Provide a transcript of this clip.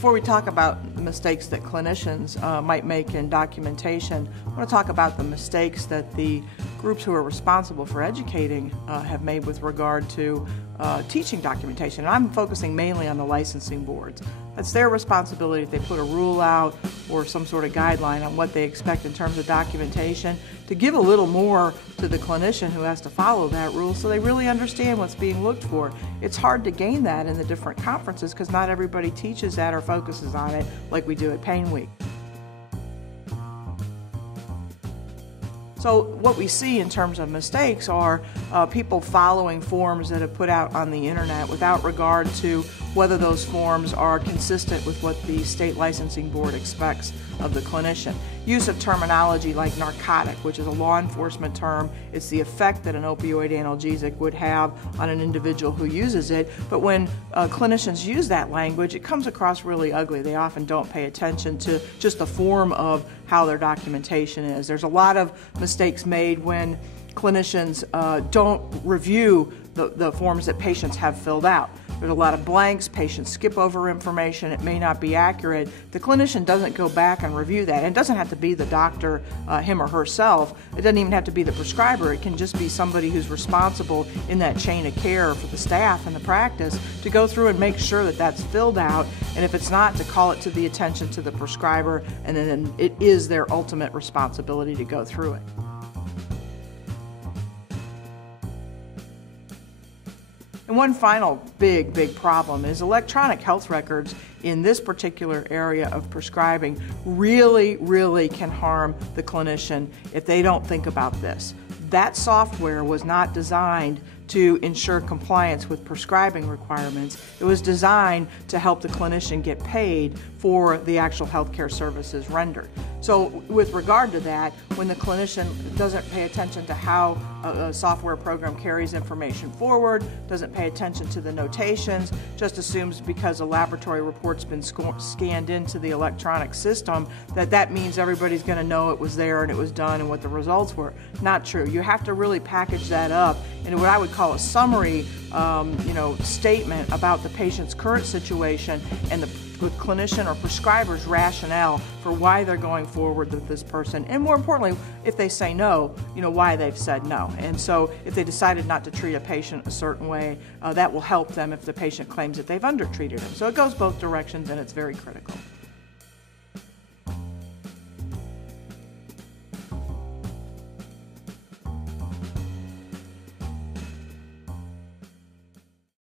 Before we talk about the mistakes that clinicians might make in documentation, I want to talk about the mistakes that the groups who are responsible for educating have made with regard to teaching documentation. And I'm focusing mainly on the licensing boards. That's their responsibility if they put a rule out or some sort of guideline on what they expect in terms of documentation, to give a little more to the clinician who has to follow that rule so they really understand what's being looked for. It's hard to gain that in the different conferences because not everybody teaches that or focuses on it like we do at PAINWeek. So what we see in terms of mistakes are people following forms that have put out on the internet without regard to whether those forms are consistent with what the state licensing board expects of the clinician. Use of terminology like narcotic, which is a law enforcement term. It's the effect that an opioid analgesic would have on an individual who uses it. But when clinicians use that language, it comes across really ugly. They often don't pay attention to just the form of how their documentation is. There's a lot of mistakes made when clinicians don't review the forms that patients have filled out. There's a lot of blanks, patients skip over information, it may not be accurate. The clinician doesn't go back and review that. And it doesn't have to be the doctor, him or herself. It doesn't even have to be the prescriber. It can just be somebody who's responsible in that chain of care for the staff and the practice to go through and make sure that that's filled out. And if it's not, to call it to the attention to the prescriber, and then it is their ultimate responsibility to go through it. And one final big problem is electronic health records in this particular area of prescribing really can harm the clinician if they don't think about this. That software was not designed to ensure compliance with prescribing requirements. It was designed to help the clinician get paid for the actual healthcare services rendered. So with regard to that, when the clinician doesn't pay attention to how a software program carries information forward, doesn't pay attention to the notations, just assumes because a laboratory report's been scanned into the electronic system that means everybody's going to know it was there and it was done and what the results were. Not true. You have to really package that up in what I would call a summary statement about the patient's current situation and the clinician or prescriber's rationale for why they're going forward with this person, and more importantly, if they say no, why they've said no. And so if they decided not to treat a patient a certain way, that will help them if the patient claims that they've undertreated him. So it goes both directions, and it's very critical.